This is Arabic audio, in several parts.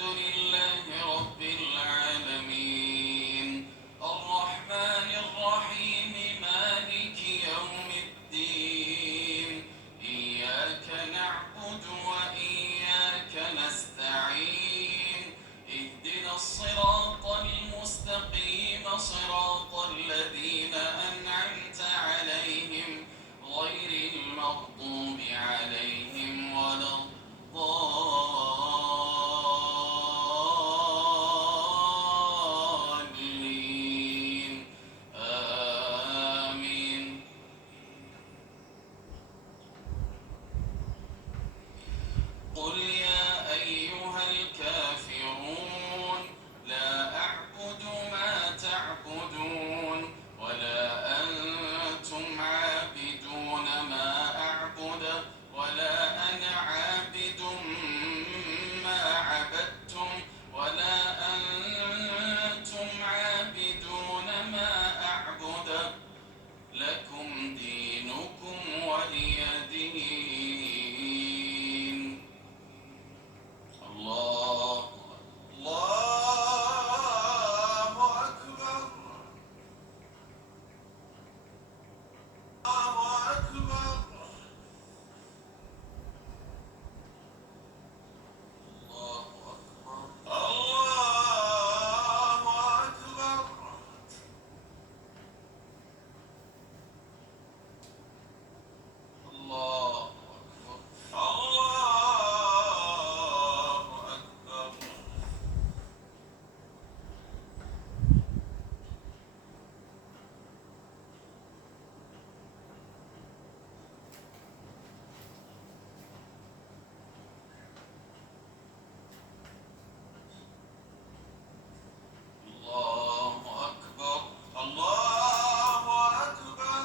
لله رب العالمين الرحمن الرحيم مالك يوم الدين إياك نعبد وإياك نستعين اهدنا الصراط المستقيم صراط الذين أنعمت عليهم غير المغضوب عليهم ولا الضالين آمين قل يا أيها الكافرون لا أعبد ما تعبدون ولا أنتم عابدون ما أعبد ولا أنا عابد ما عبدتم ولا أنتم عابدون ما أعبد لكم دينكم ولي دين الله الله أكبر الله أكبر الله أكبر الله أكبر الله أكبر الله أكبر الله أكبر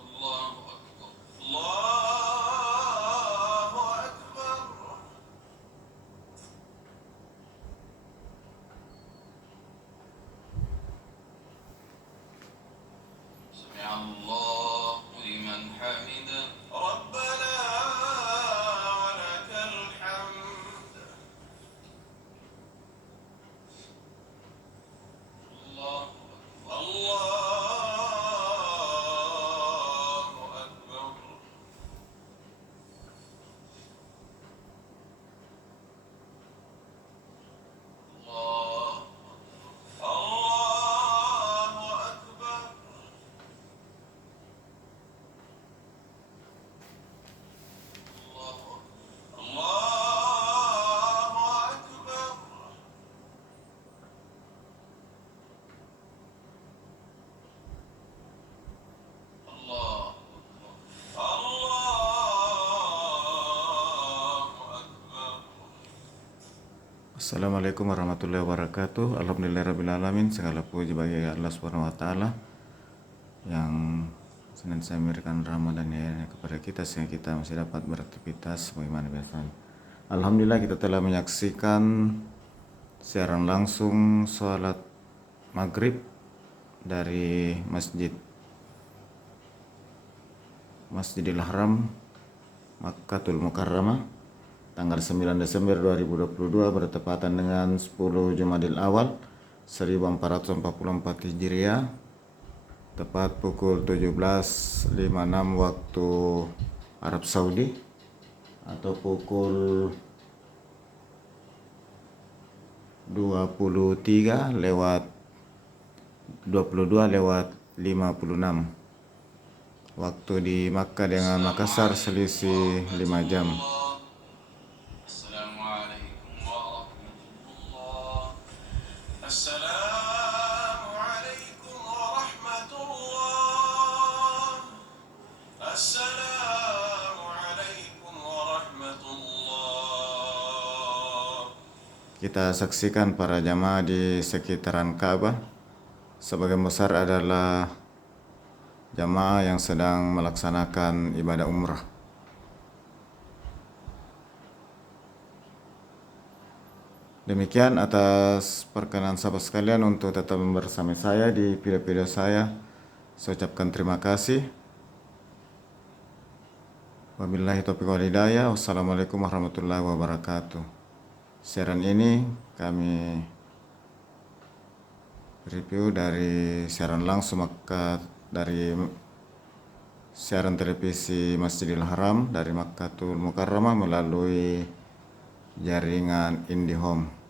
الله أكبر الله أكبر الله أكبر سمع الله لمن حمده ربنا ولك الحمد الله أكبر الله أكبر الله الله أكبر الله الله أكبر الله الله أكبر Assalamualaikum warahmatullahi wabarakatuh. Alhamdulillahirrabbilalamin. Segala puji bagi Allah Subhanahu wa taala yang senantiasa memberikan Ramadan ya kepada kita sehingga kita masih dapat beraktivitas sebagaimana biasa. Alhamdulillah kita telah menyaksikan siaran langsung sholat maghrib dari Masjidil Haram Makkatul Mukarramah tanggal 9 Desember 2022 bertepatan dengan 10 Jumadil Awal 1444 Hijriah, tepat pukul 17.56 waktu Arab Saudi atau pukul 22 lewat 56 waktu di Makkah dengan Makassar selisih 5 jam. Assalamualaikum warahmatullah. Assalamualaikum warahmatullah. Assalamualaikum warahmatullah. Kita saksikan para jamaah di sekitaran Ka'bah. Sebagian besar adalah jamaah yang sedang melaksanakan ibadah umrah. Demikian atas perkenan sahabat sekalian untuk tetap bersama saya di video-video saya. Saya ucapkan terima kasih. Wabillahi taufiq wal hidayah. Wassalamualaikum warahmatullahi wabarakatuh. Siaran ini kami review dari siaran langsung Makkah, dari siaran televisi Masjidil Haram dari Makkatul Mukarramah melalui jaringan IndiHome.